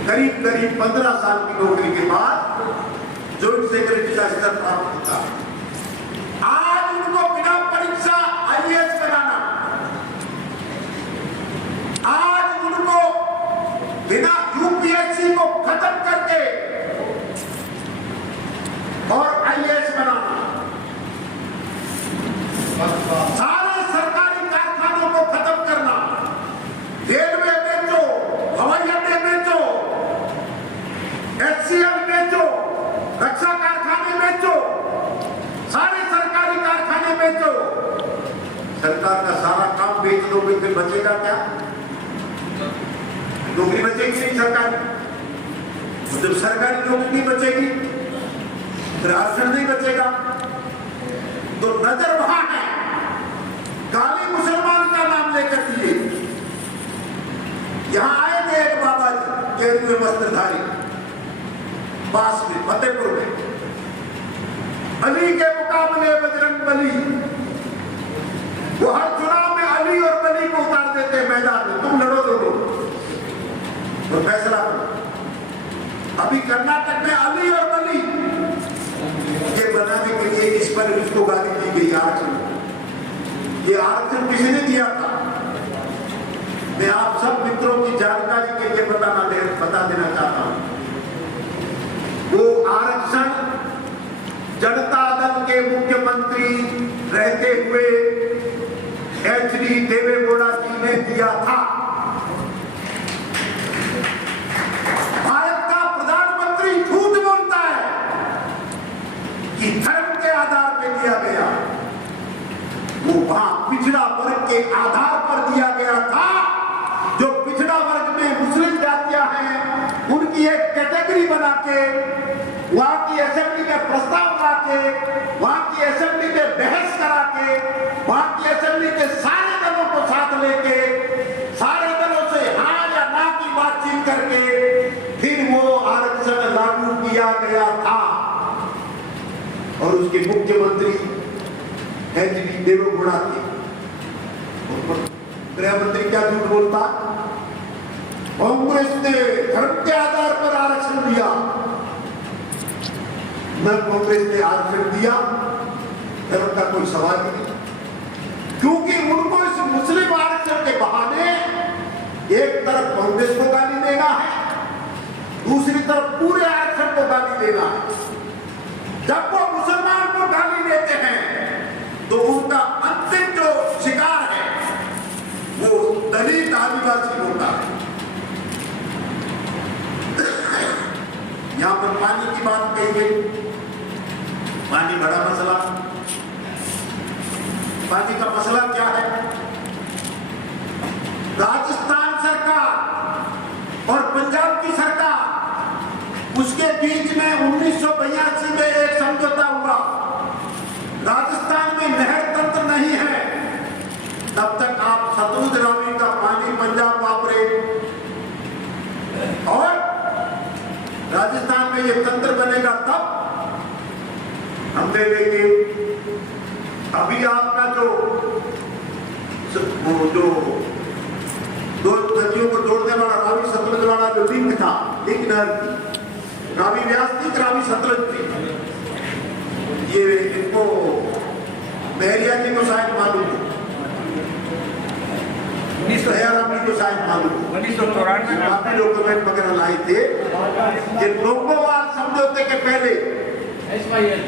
करीब 15 साल की नौकरी के बाद जॉइंट सेक्रेटरी का स्तर प्राप्त होता है। आज उनको बिना परीक्षा आईएएस बनाना, आज उनको बिना यूपीएससी को खत्म करके और आईएएस बनाना, सारे सरकारी कारखानों को खत्म करना, रेलवे बेचो, हवाई अड्डे बेचो, एचसीएल बेचो, रक्षा कारखाने बेचो, सारे सरकारी कारखाने बेचो। सरकार का सारा काम बेच दोगे फिर बचेगा क्या? नौकरी बचेगी नहीं सरकारी, जब सरकारी नौकरी नहीं बचेगी फिर आरक्षण नहीं बचेगा। तो नजर वहां है, काली मुसलमान का नाम लेकर दिए। यहां आए थे एक बाबा जी केंद्रीय वस्त्रधारी, पास में फतेहपुर में, अली के मुकाबले बजरंग बली, वो हर चुनाव में अली और बली को उतार देते मैदान में, तुम लड़ो दोनों तो फैसला करो। अभी कर्नाटक में अली और बली ये बनाने के लिए इस पर इसको गाली दी गई आरक्षण। ये आरक्षण किसने दिया था? मैं आप सब मित्रों की जानकारी के लिए बता देना चाहता हूं। वो आरक्षण जनता दल के मुख्यमंत्री रहते हुए एचडी देवेगौड़ा जी ने दिया था। भारत का प्रधानमंत्री झूठ बोलता है कि धर्म के आधार पर दिया गया, वो वहां पिछड़ा वर्ग के आधार पर दिया गया था। जो पिछड़ा वर्ग में मुस्लिम जातियां हैं उनकी एक कैटेगरी बना के वहां की असेंबली में प्रस्ताव ला के, वहां की असेंबली में बहस करा के, वहां की असेंबली के सारे दलों को साथ लेके, सारे दलों से हाँ या ना की बातचीत करके फिर वो आरक्षण लागू किया गया था। और उसके मुख्यमंत्री एचडी देवेगौड़ा थे। गृह मंत्री क्या झूठ बोलता? कांग्रेस ने धर्म के आधार पर आरक्षण दिया, न कांग्रेस ने आरक्षण दिया, धर्म का कोई सवाल ही नहीं। क्योंकि उनको इस मुस्लिम आरक्षण के बहाने एक तरफ कांग्रेस को गाली देना है, दूसरी तरफ पूरे आरक्षण को गाली देना है। जब वो मुसलमान को गाली देते हैं तो उनका अंतिम जो शिकार है वो दलित आदिवासी होता है। यहां पर पानी की बात कही गई, पानी बड़ा मसला। पानी का मसला क्या है? राजस्थान सरकार और पंजाब की सरकार, उसके बीच में 1982 में एक समझौता हुआ। राजस्थान में नहर तंत्र नहीं है, तब तक आप सतलुज रावी का पानी पंजाब वापरे, और राजस्थान में ये तंत्र बनेगा तब हम दे देंगे। अभी आपका जो दो नदियों को जोड़ने वाला रावी सतलुज वाला जो लिंक था, लिंक नहर थी, रावी व्यास थी, रावी सतलुज थी। ये इनको बहरिया जी को शायद मालूम हो, दयाराम जी को शायद मालूम हो, 1994 में काफी डॉक्यूमेंट वगैरह लाए थे। ये लोंगोवाल समझौते के पहले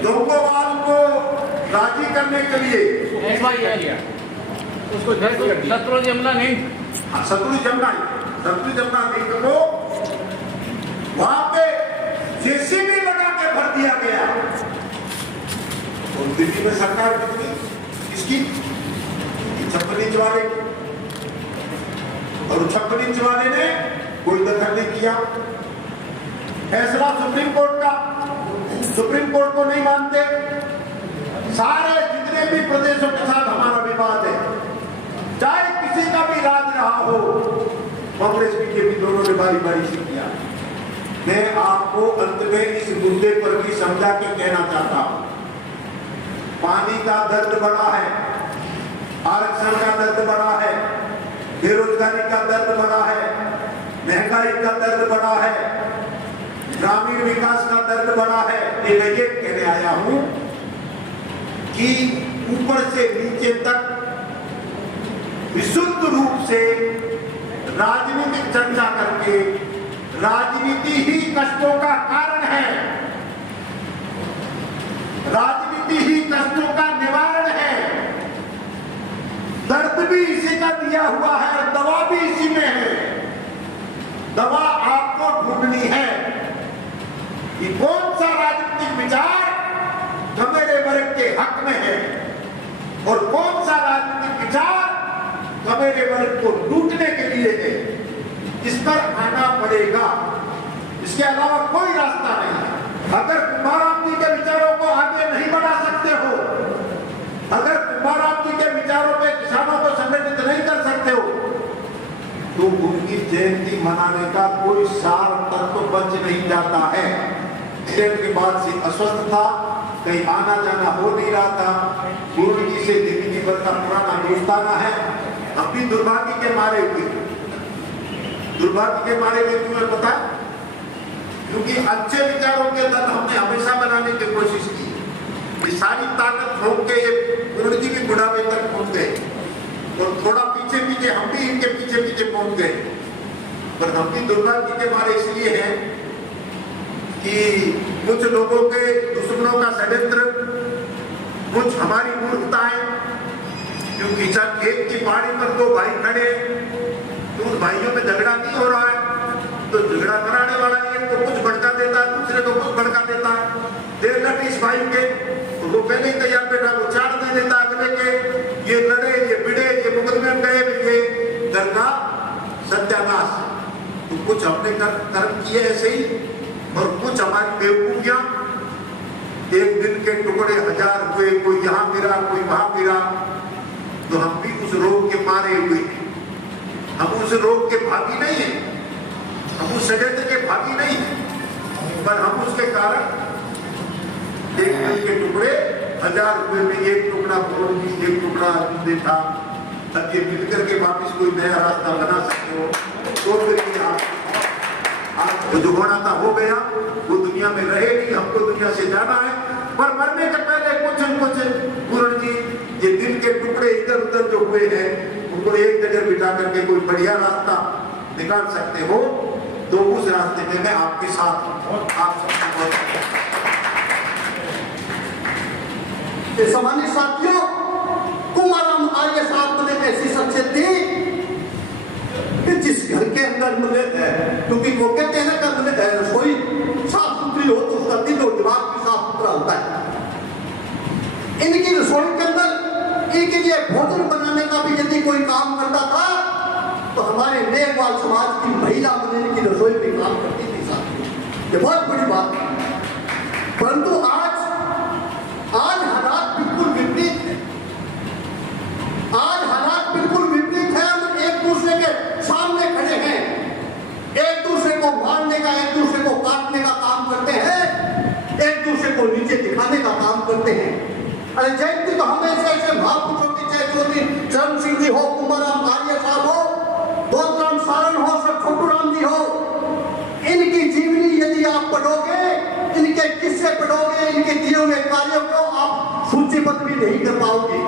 लोंगोवाल को राजी करने के लिए उसको सतलुज यमुना नहीं, सतलुज यमुना लिंक को वहां पे जेसीबी लगा के भर दिया गया। और दिल्ली में सरकार कितनी इसकी 56 इंच वाले की, और 56 इंच वाले ने कोई दखल नहीं किया। फैसला सुप्रीम कोर्ट का, सुप्रीम कोर्ट को नहीं मानते। सारे जितने भी प्रदेशों के साथ हमारा विवाद है, चाहे किसी का भी राज रहा हो, कांग्रेस बीजेपी दोनों ने बारी बारी से किया। मैं आपको अंत में इस मुद्दे पर भी समझा के कहना चाहता हूं, पानी का दर्द बढ़ा है, आरक्षण का दर्द बढ़ा है, बेरोजगारी का दर्द बढ़ा है, महंगाई का दर्द बढ़ा है, ग्रामीण विकास का दर्द बढ़ा है। ये मैं ये कहने आया हूं कि ऊपर से नीचे तक विशुद्ध रूप से राजनीतिक चर्चा करके, राजनीति ही कष्टों का कारण है, राजनीति ही कष्टों का निवारण है, दर्द भी इसी का दिया हुआ है और दवा भी इसी में है। दवा आपको ढूंढनी है कि कौन सा राजनीतिक विचार गमेरे वर्ग के हक में है और कौन सा राजनीतिक विचार गमेरे वर्ग को लूटने के लिए है। इस पर आना पड़ेगा, इसके अलावा कोई रास्ता नहीं है। अगर कुमाराम जी के विचारों को आगे नहीं बढ़ा सकते हो, अगर कुमाराम जी के विचारों पे किसानों को संगठित नहीं कर सकते हो, तो उनकी जयंती मनाने का कोई सार तत्व बच नहीं जाता है। एक्सीडेंट के बाद से अस्वस्थ था, कहीं आना जाना हो नहीं रहा था, पूर्ण जी से जिंदगी भर का पुराना दोस्ताना है। अब भी दुर्भाग्य के मारे हुए तुम्हें पता है, क्योंकि अच्छे विचारों के दल हमने हमेशा बनाने की कोशिश की। ये सारी ताकत झोंक के ये पूर्ण जी भी बुढ़ापे तक पहुंच गए और थोड़ा पीछे पीछे हम भी इनके पीछे पीछे पहुंच गए। पर हम भी दुर्भाग्य के मारे इसलिए हैं कि कुछ लोगों के दुश्मनों का षड्यंत्र, कुछ हमारी मूर्खताएं, क्योंकि जब खेत की पहाड़ी पर दो भाई खड़े तो उन भाइयों में झगड़ा नहीं हो रहा है, तो झगड़ा कराने वाला एक तो कुछ भड़का देता है, दूसरे को कुछ भड़का देता है। देर लट इस भाई के तो वो पहले ही तैयार बैठा, वो चार दे देता अगले के, ये लड़े, ये भिड़े, ये मुकदमे में गए, ये घर का सत्यानाश। तो कुछ हमने कर्म किए ऐसे ही, और कुछ हमारी बेवकूफियां, एक दिन के टुकड़े 1000 हुए, कोई यहां गिरा, कोई वहां गिरा, तो हम भी उस रोग के मारे हुए हैं। हम उस रोग के भागी नहीं है, हम उस षड्यंत्र के भागी नहीं है, पर हम उसके कारण एक दिन के टुकड़े 1000 रुपए में एक टुकड़ा पूर्ण जी, एक टुकड़ा अर्जुन ने था। अब ये मिलकर के वापिस कोई नया रास्ता बना सकते हो तो फिर जो होना था हो गया, वो दुनिया में रहेगी, हमको दुनिया से जाना है। पर मरने के पहले कुछ पूर्ण जी ये दिल के टुकड़े इधर उधर जो हुए हैं उनको एक जगह बिठा करके कोई बढ़िया रास्ता निकाल सकते हो तो उस रास्ते में मैं आपके साथ हूं। आप सबको सामान्य साथियों, कुमाराम आर्य साहब ने ऐसी शख्सियत थी जिस घर के अंदर मुझे, क्योंकि वो कहते हैं ना कि रसोई साफ सुथरी हो तो उसका दिल और दिमाग भी साफ सुथरा होता है। इनकी रसोई के अंदर इनके लिए भोजन बनाने का भी यदि कोई काम करता था तो हमारे नेकवाल समाज की महिला इनकी रसोई में काम करती थी साथियों। ये बहुत बड़ी बात है। परंतु आज हालात बिल्कुल विपरीत है। आज हालात बिल्कुल विपरीत है। हम एक दूसरे के सामने खड़े हैं, एक दूसरे को मारने का, एक दूसरे को काटने का काम करते हैं, एक दूसरे को नीचे दिखाने का काम करते हैं। अरे जयंती तो हमेशा ऐसे महापुरुषों की, चाहे चौधरी चरण सिंह जी हो, कुमाराम आर्य साहब हो, गोदराम सारण हो, सर छोटू राम जी हो, इनकी जीवनी यदि आप पढ़ोगे, इनके किस्से पढ़ोगे, इनके दिए हुए कार्यों को आप सूचीबद्ध भी नहीं कर पाओगे,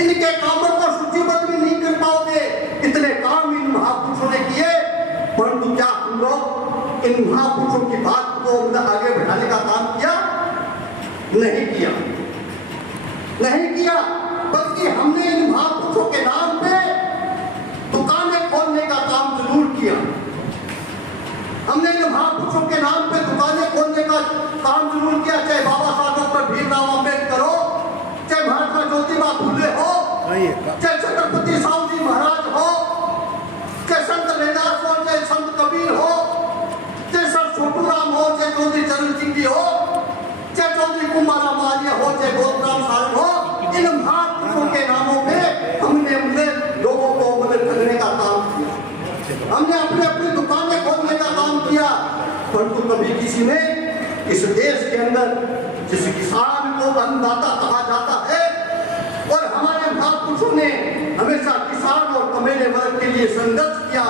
इनके कामों को सूचीबद्ध भी नहीं कर पाओगे। इतने काम इन महापुरुषों ने किए, परंतु क्या हम लोग इन महापुरुषों की बात को आगे बढ़ाने का काम किया? नहीं किया, नहीं किया। बल्कि हमने इन महापुरुषों के नाम पे दुकानें खोलने का काम जरूर किया। हमने इन महापुरुषों के नाम पे दुकानें खोलने का काम जरूर किया, चाहे बाबा साहब डॉक्टर भीमराव अम्बेडकर हो, चाहे महात्मा ज्योतिबा फुले हो, चाहे छत्रपति साहू जी महाराज हो, चाहे संत रैदास हो, चाहे संत कबीर हो, चाहे सर छोटू राम हो, चाहे चौधरी चरण सिंह जी हो, चाहे चौधरी कुमाराम आर्य हो, चाहे गोदराम सारण हो, इन महापुरुषों के नामों पे हमने लोगों को मदद करने का काम किया। हमने अपने अपनी दुकानें खोलने का काम किया, परंतु कभी किसी ने इस देश के अंदर जिस किसान को अन्नदाता कहा जाता है। और हमारे महापुरुषों ने हमेशा किसान और कमेले वर्ग के लिए संघर्ष किया,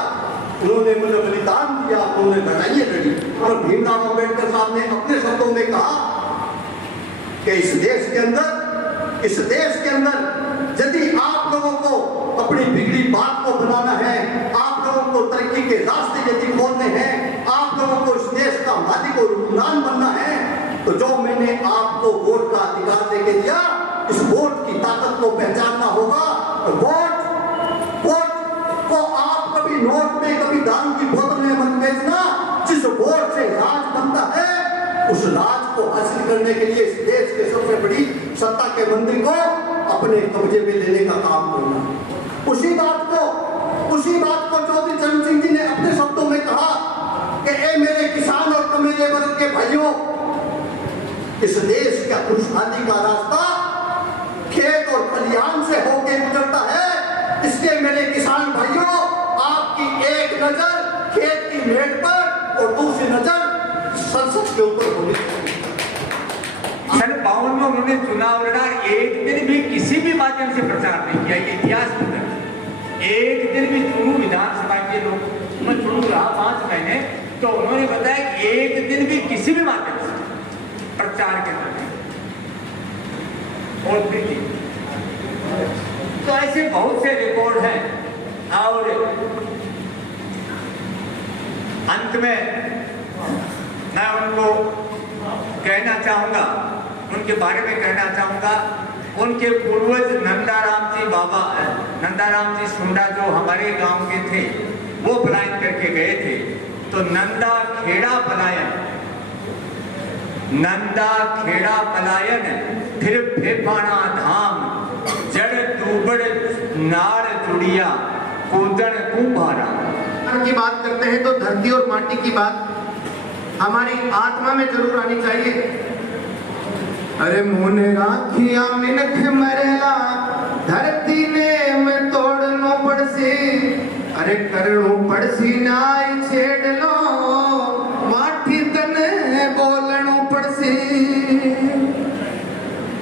उन्होंने मुझे बलिदान दिया, उन्होंने लड़ाइयाँ लड़ी। और भीमराव अम्बेडकर साहब ने अपने शब्दों में कहा कि इस देश के अंदर यदि आप लोगों को अपनी बिगड़ी बात को बनाना है, आप लोगों को तरक्की के रास्ते यदि खोलने हैं, आप लोगों को इस देश का मालिक और हुक्मरान बनना है, तो जो मैंने आपको वोट का अधिकार देके दिया, इस वोट की ताकत को पहचानना होगा। वोट को आप कभी नोट में, कभी दारू की बोतल में मत बेचना। जिस वोट से राज बनता है, उस राज को हासिल करने के लिए इस देश के सबसे बड़ी सत्ता के मंदिर को अपने कब्जे में लेने का काम करना। उसी बात को ज्योति चरण सिंह जी ने अपने शब्दों में कहा कि ए मेरे किसान और कमेले वर्ग के भाइयों, इस देश का खुशहाली का रास्ता खेत और खलिहान से होकर गुजरता है। इसलिए मेरे किसान भाइयों, आपकी एक नजर खेत की मेड़ पर और दूसरी नजर संसद के ऊपर होनी चाहिए। सन 52 में उन्होंने चुनाव लड़ा, एक दिन भी किसी भी माध्यम से प्रचार नहीं किया। ये इतिहास में एक दिन भी चुरू विधानसभा के लोग, मैं चुरू रहा 5 महीने, तो उन्होंने बताया कि एक दिन भी किसी भी माध्यम से प्रचार के और तो ऐसे बहुत से रिकॉर्ड हैं। और अंत में मैं उनको कहना चाहूंगा, उनके बारे में कहना चाहूंगा, उनके पूर्वज नंदाराम जी सुंडा जो हमारे गांव के थे, वो पलायन करके गए थे। तो नंदा खेड़ा पलायन फिर फेफाना धाम, जड़ डूबड़ नाड़ दुड़िया कूदन कुंभारा। की बात करते हैं तो धरती और माटी की बात हमारी आत्मा में जरूर आनी चाहिए। अरे मुन राखिया मिनख मरेला, धरती ने में तोड़नो पड़सी, अरे करणो पड़सी नाई छेड़ लो, माटी तने बोलनो पड़सी,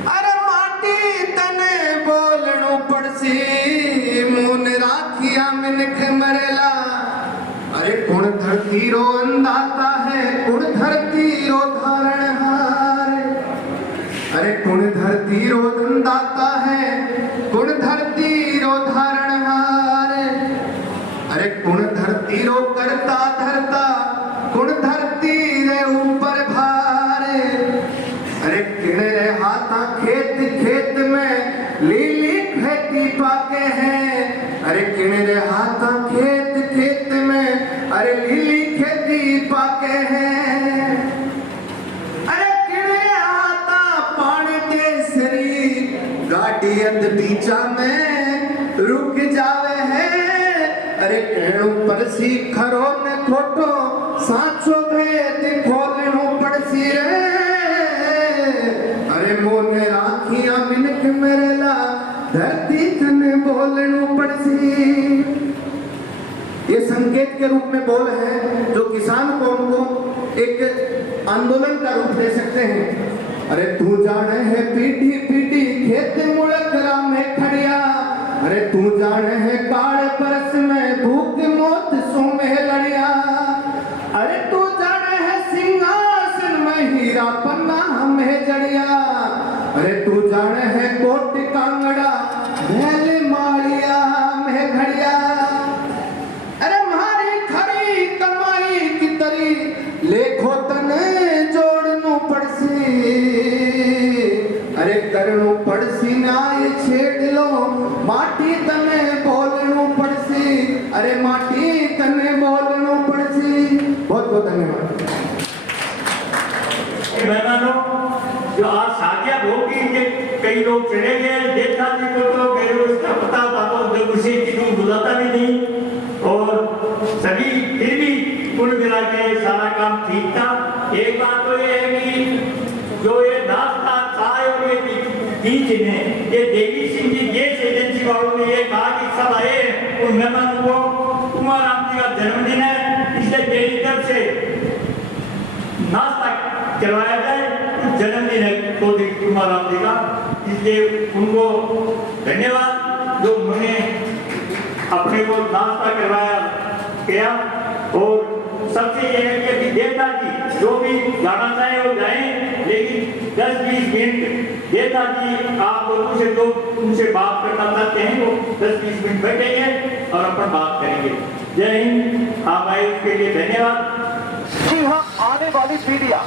अरे माटी तने बोलनो पड़सी, मुन राखिया मिनख मरेला। अरे कुण धरती रो अंदाता है, कुण धरती रो धारणहार, अरे कुण धरती रो अंदाता है, कुण धरती रो धारणहार, अरे कुण धरती रो करता धरता, कुण धरती रे ऊपर भार, अरे किण रे हाथा खेत खेत में लीली खेती पाके हैं, अरे किण रे हाथा खेत खेत में अरे लीली खेती पाके हैं, अरे किणे आता पानी के सरी, गाड़ी अंध बीचा में रुक जावे है, अरे केणु परसी खरो ने खोटो, साचो भेद खोलनो पड़सी रे, अरे मोने राखिया मिनक मेरेला, धरती कने बोलनो पड़सी। ये संकेत के रूप में बोल है जो किसान कौम को एक आंदोलन का रूप दे सकते हैं। अरे तू जाने है पीटी पीटी खेत मुड़करा में खड़िया, अरे तू जाने है काले परस में भूख मौत सो में लड़िया, अरे तू जाने है सिंहासन में हीरा पन्ना में जड़िया, अरे तू जाने है कोट कांगड़ा भैल माड़िया में घड़िया, अरे मारी खरी कमाई की तरी लेखो तने जोड़नो पड़सी, अरे करनो पड़सी नाय छेड़ लो, माटी तने बोलनो पड़सी, अरे माटी तने बोलनो पड़सी। बहुत बहुत धन्यवाद। मेहमानों, जो आज शादियां होगी कि कई लोग चले गए, देखा जी को तो मेरे को इसका पता था, तो उसे किसी बुलाता भी नहीं, और सभी फिर भी कुल मिला के सारा काम ठीक था। एक बात तो ये है कि जो ये नाश्ता चाय और ये बीच में ये देवी सिंह जी गैस एजेंसी वालों ने ये कहा कि सब आए उन मेहमानों को कुमार राम जी का जन्मदिन है, इसलिए मेरी तरफ से नाश्ता करवाया जाए। जन्मदिन है चौधरी कुमार राम जी का, इसलिए उनको धन्यवाद जो उन्होंने अपने को नाश्ता करवाया किया। और सबसे ये है कि अभी देवता जी जो भी जाना चाहे वो जाएं, लेकिन 10-20 मिनट देवता जी आप लोगों से जो उनसे बात करना चाहते हैं वो 10-20 मिनट बैठेंगे और अपन बात करेंगे। जय हिंद। आप आए उसके लिए धन्यवाद। जी हाँ, आने वाली पीढ़ियां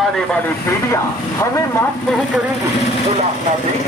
आने वाली पीढ़ियां हमें माफ नहीं करेंगी, बुलाना देंगी।